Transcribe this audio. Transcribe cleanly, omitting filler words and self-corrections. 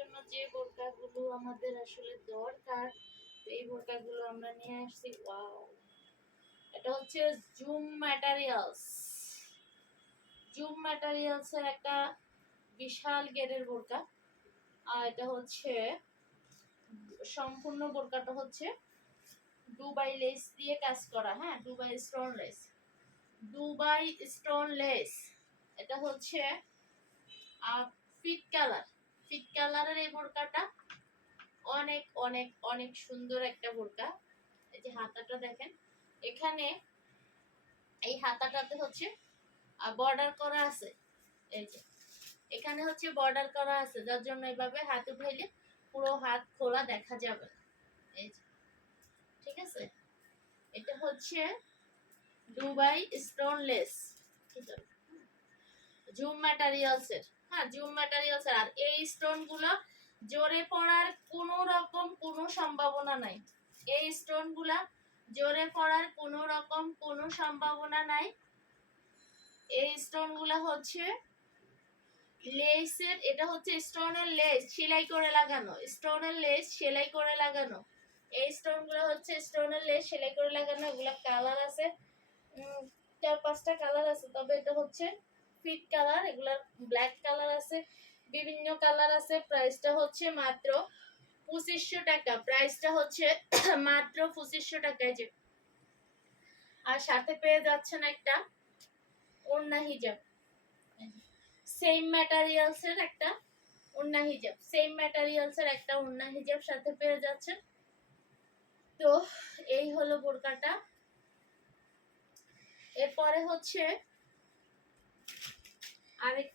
জন্য যে বোরকাগুলো আমাদের আসলে দরকার, তো এই বোরকাগুলো আমরা নিয়ে আসছি। ওয়াও, এটা হচ্ছে জুম ম্যাটেরিয়ালস। জুম ম্যাটেরিয়ালস এর একটা বিশাল গেরের বোরকা। আর এটা হচ্ছে সম্পূর্ণ বোরকাটা হচ্ছে দুবাই লেস দিয়ে কাজ করা। হ্যাঁ, Dubai stone less, Dubai stone less. এটা হচ্ছে ফিট কালার, ফিট কালারের এই বোরকাটা অনেক অনেক অনেক সুন্দর একটা বোরকা। এই যে হাতাটা দেখেন, এখানে এই হাতাটাতে হচ্ছে বর্ডার করা আছে। এই যে এখানে হচ্ছে বর্ডার করা আছে, যার জন্য এভাবে হাত উঠাইলে পুরো হাত খোলা দেখা যাবে। এই যে, ঠিক আছে, এটা হচ্ছে Dubai stone less, zoom materials এর। হ্যাঁ, জুম ম্যাটেরিয়ালস এর। আর এই স্টোন গুলো জোরে পড়ার কোনো রকম কোনো সম্ভাবনা নাই। এই স্টোন গুলা জোরে পড়ার কোনো রকম কোনো সম্ভাবনা নাই। এই স্টোন গুলা হচ্ছে লেসের, এটা হচ্ছে স্টোনের লেস সেলাই করে লাগানো, স্টোনের লেস সেলাই করে লাগানো। এই স্টোন গুলো হচ্ছে স্টোনের লেস সেলাই করে লাগানো। এগুলা কালার আছে 4-5টা কালার আছে, তবে এটা হচ্ছে ফিট কালার। এগুলার ব্ল্যাক কালার আছে, বিভিন্ন কালার আছে। প্রাইসটা হচ্ছে মাত্র 2500 টাকা। প্রাইসটা হচ্ছে মাত্র 2500 টাকায়। যে আর সাথে পেয়ে যাচ্ছেন একটা ওড়না হিজাব, সেম ম্যাটেরিয়ালস এর একটা ওড়না হিজাব, সেম ম্যাটেরিয়ালস এর একটা ওড়না হিজাব সাথে পেয়ে যাচ্ছেন। তো এই হলো বোরকাটা। এরপরে হচ্ছে আরেক